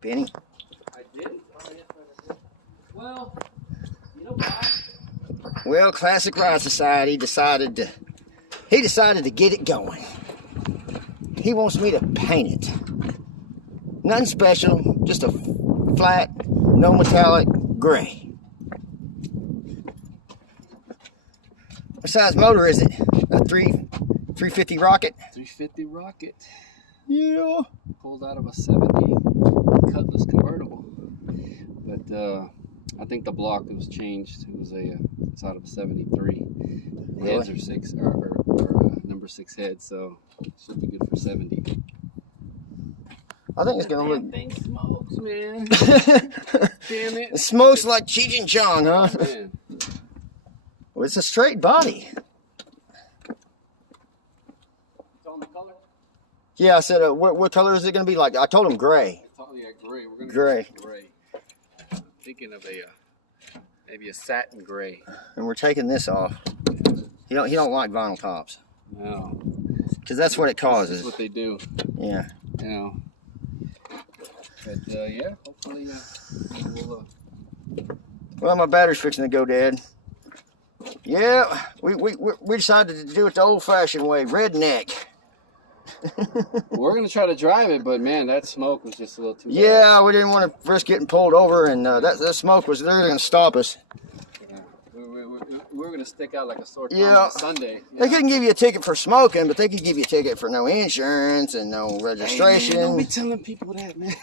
Benny? I did? Oh, yes, I did. Well, you know what? Well, Classic Rod Society decided to get it going. He wants me to paint it. Nothing special, just a flat, no metallic gray. What size motor is it? A 350 Rocket? 350 Rocket. Yeah. Pulled out of a 70 Cutlass convertible. But I think the block was changed. It was it's out of a 73. Really? Heads are six, or number 6 heads, so it should be good for 70. I think it's gonna look. That thing smokes, man. Damn it. It smokes like Cheech and Chong, huh? Oh, man. Well, it's a straight body. It's on the color? Yeah, I said, what color is it gonna be? Like I told him gray. Yeah, gray. We're gonna Gray. go gray. I'm thinking of maybe a satin gray. And we're taking this off. He don't like vinyl tops. No. Because that's what it causes. That's what they do. Yeah. You know. But yeah, hopefully we'll. Well, my battery's fixing to go dead. Yeah, we decided to do it the old-fashioned way, redneck. We're gonna try to drive it, but man, that smoke was just a little too. Yeah, we didn't want to risk getting pulled over, and that smoke was literally going to stop us. Yeah. We're gonna stick out like a sore thumb Yeah. on Sunday. They couldn't give you a ticket for smoking, but they could give you a ticket for no insurance and no registration. Hey, man, don't be telling people that, man.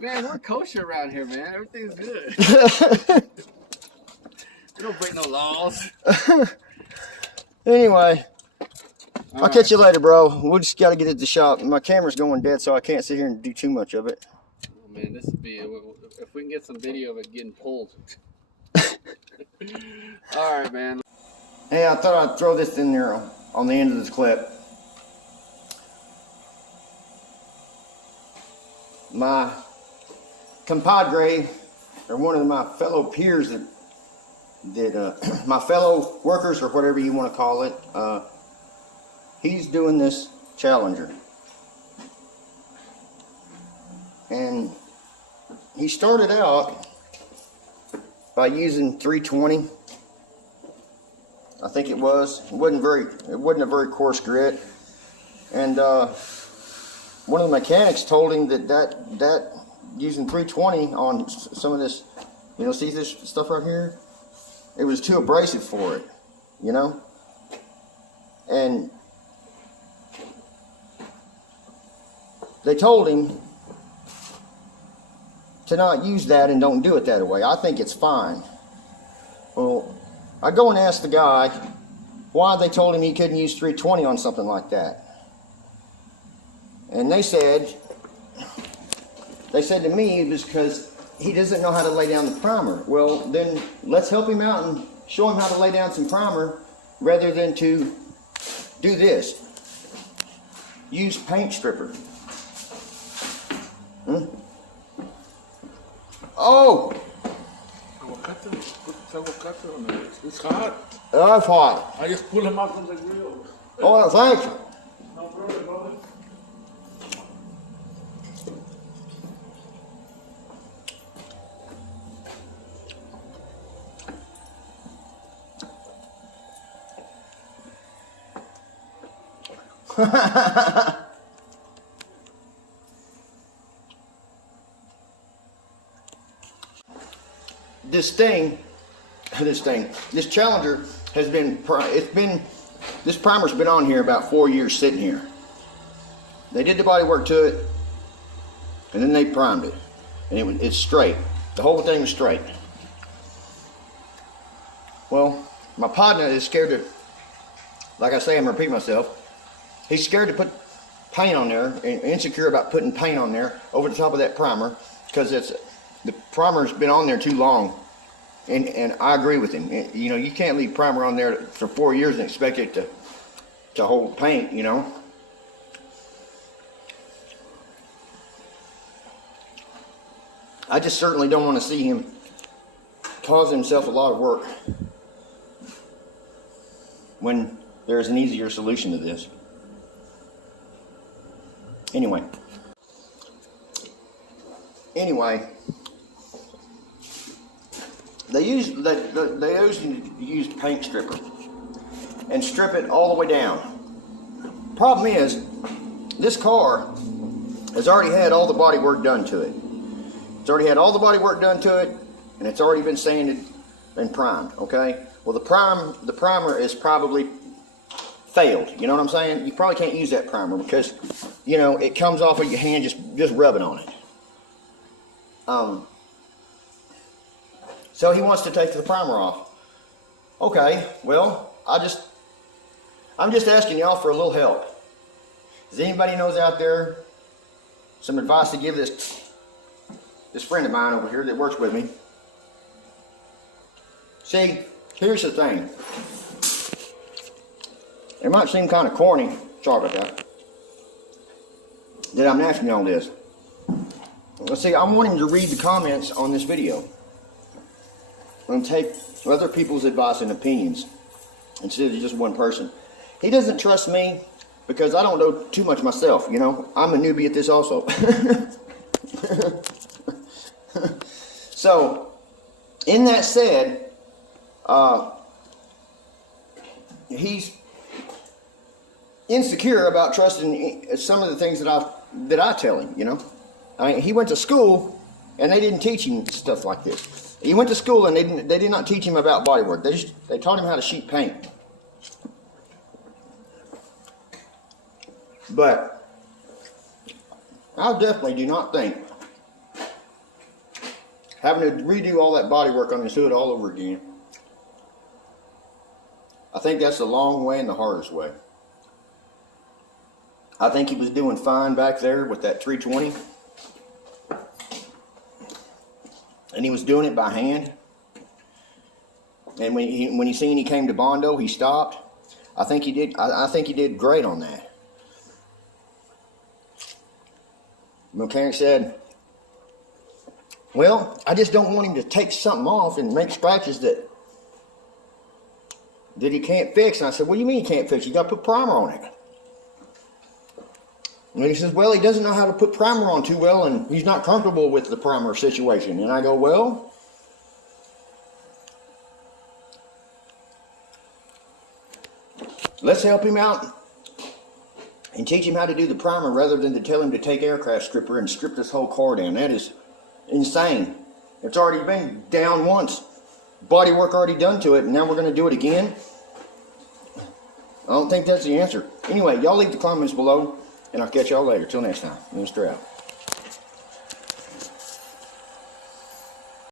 Man, we're kosher around here, man. Everything's good. We don't break no laws. Anyway, All I'll catch you later, bro. We just got to get it to the shop. My camera's going dead, so I can't sit here and do too much of it. Oh, man, this would be if we can get some video of it getting pulled. All right, man. Hey, I thought I'd throw this in there on the end of this clip. My compadre, or one of my fellow peers that my fellow workers, or whatever you want to call it, he's doing this Challenger. And he started out by using 320. I think it was. It wasn't a very coarse grit. And one of the mechanics told him that using 320 on some of this, see this stuff right here? It was too abrasive for it, And they told him to not use that and don't do it that way. I think it's fine. Well, I go and ask the guy why they told him he couldn't use 320 on something like that. And they said to me it was because he doesn't know how to lay down the primer. Well, then let's help him out and show him how to lay down some primer rather than to do this. Use paint stripper. Oh! It's hot. Oh, it's hot. I just pull them out from the grill. Oh, thanks. No problem, brother. This Challenger has this primer's been on here about 4 years sitting here. They did the body work to it, and then they primed it, and it's straight. The whole thing was straight. Well, my partner is scared to, like I say, I'm repeating myself. He's scared to put paint on there, and insecure about putting paint on there over the top of that primer, because the primer's been on there too long. And I agree with him. You can't leave primer on there for 4 years and expect it to hold paint, I just certainly don't want to see him cause himself a lot of work when there's an easier solution to this. Anyway, anyway, they used paint stripper and strip it all the way down. Problem is, this car has already had all the body work done to it. It's already had all the body work done to it, and it's already been sanded and primed. Okay. Well, the primer is probably failed. You know what I'm saying? You probably can't use that primer because, you know, it comes off of your hand just rubbing on it. So he wants to take the primer off. Okay, well, I'm just asking y'all for a little help. Does anybody knows out there some advice to give this friend of mine over here that works with me? See, here's the thing. It might seem kind of corny, sorry about that I'm asking y'all this. Let's see, I'm wanting to read the comments on this video and take other people's advice and opinions instead of just one person. He doesn't trust me because I don't know too much myself, you know. I'm a newbie at this also. So, in that said, he's insecure about trusting some of the things that I tell him, you know. I mean, he went to school and they didn't teach him stuff like this. He went to school and they did not teach him about bodywork. They taught him how to sheet paint. But I definitely do not think having to redo all that bodywork on his hood all over again. I think that's the long way and the hardest way. I think he was doing fine back there with that 320. And he was doing it by hand. And when he seen he came to Bondo, he stopped. I think he did great on that. The mechanic said, well, I just don't want him to take something off and make scratches that he can't fix. And I said, what do you mean you can't fix? You got to put primer on it. And he says, well, he doesn't know how to put primer on too well, and he's not comfortable with the primer situation. And I go, well, let's help him out and teach him how to do the primer rather than to tell him to take aircraft stripper and strip this whole car down. That is insane. It's already been down once. Body work already done to it, and now we're going to do it again? I don't think that's the answer. Anyway, y'all leave the comments below, and I'll catch y'all later. Till next time, Mr. out.